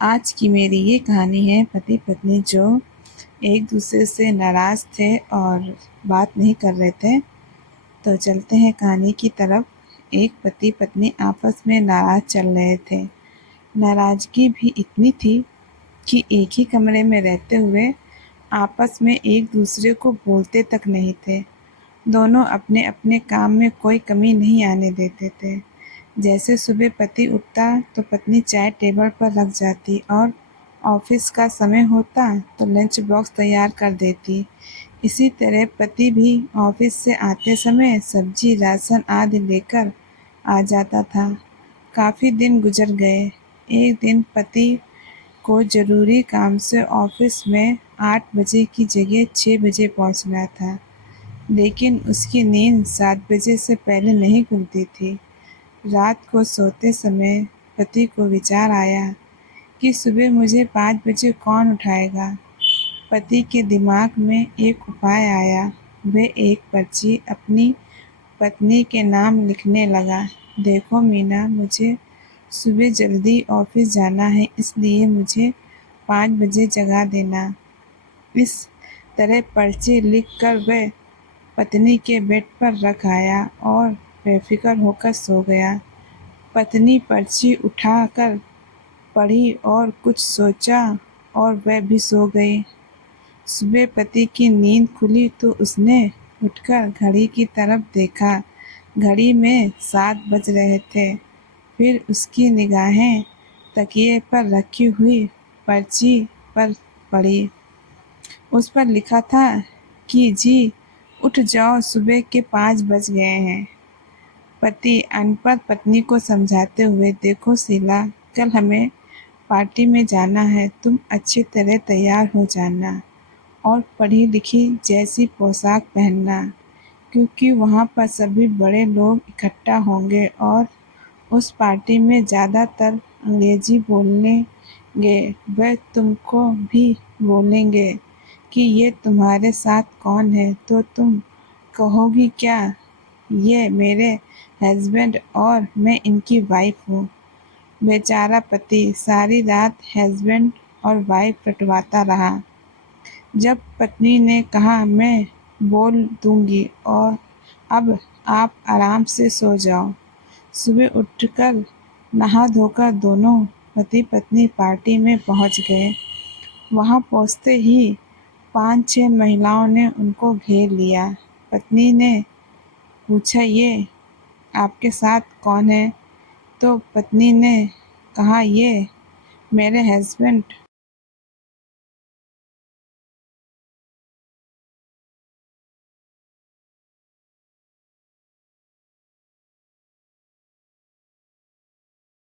आज की मेरी ये कहानी है पति पत्नी जो एक दूसरे से नाराज़ थे और बात नहीं कर रहे थे। तो चलते हैं कहानी की तरफ। एक पति पत्नी आपस में नाराज़ चल रहे थे। नाराज़गी भी इतनी थी कि एक ही कमरे में रहते हुए आपस में एक दूसरे को बोलते तक नहीं थे। दोनों अपने अपने काम में कोई कमी नहीं आने देते थे। जैसे सुबह पति उठता तो पत्नी चाय टेबल पर रख जाती और ऑफिस का समय होता तो लंच बॉक्स तैयार कर देती। इसी तरह पति भी ऑफिस से आते समय सब्जी राशन आदि लेकर आ जाता था। काफ़ी दिन गुजर गए। एक दिन पति को ज़रूरी काम से ऑफिस में 8 बजे की जगह 6 बजे पहुंचना था, लेकिन उसकी नींद 7 बजे से पहले नहीं खुलती थी। रात को सोते समय पति को विचार आया कि सुबह मुझे 5 बजे कौन उठाएगा। पति के दिमाग में एक उपाय आया। वह एक पर्ची अपनी पत्नी के नाम लिखने लगा। देखो मीना, मुझे सुबह जल्दी ऑफिस जाना है, इसलिए मुझे 5 बजे जगा देना। इस तरह पर्ची लिखकर वह पत्नी के बेड पर रख आया और बेफिक्र होकर सो गया। पत्नी पर्ची उठाकर पढ़ी और कुछ सोचा और वह भी सो गई। सुबह पति की नींद खुली तो उसने उठकर घड़ी की तरफ देखा। घड़ी में 7 बज रहे थे। फिर उसकी निगाहें तकिए पर रखी हुई पर्ची पर पड़ी। उस पर लिखा था कि जी उठ जाओ, सुबह के 5 बज गए हैं। पति अनपढ़ पत्नी को समझाते हुए, देखो शीला, कल हमें पार्टी में जाना है, तुम अच्छी तरह तैयार हो जाना और पढ़ी लिखी जैसी पोशाक पहनना, क्योंकि वहाँ पर सभी बड़े लोग इकट्ठा होंगे और उस पार्टी में ज़्यादातर अंग्रेजी बोलेंगे। वह तुमको भी बोलेंगे कि ये तुम्हारे साथ कौन है, तो तुम कहोगी क्या, ये मेरे हस्बैंड और मैं इनकी वाइफ हूँ। बेचारा पति सारी रात हस्बैंड और वाइफ रटवाता रहा। जब पत्नी ने कहा मैं बोल दूंगी और अब आप आराम से सो जाओ। सुबह उठकर नहा धोकर दोनों पति पत्नी पार्टी में पहुंच गए। वहां पहुंचते ही 5-6 महिलाओं ने उनको घेर लिया। पत्नी ने पूछा, ये आपके साथ कौन है? तो पत्नी ने कहा, ये मेरे हस्बैंड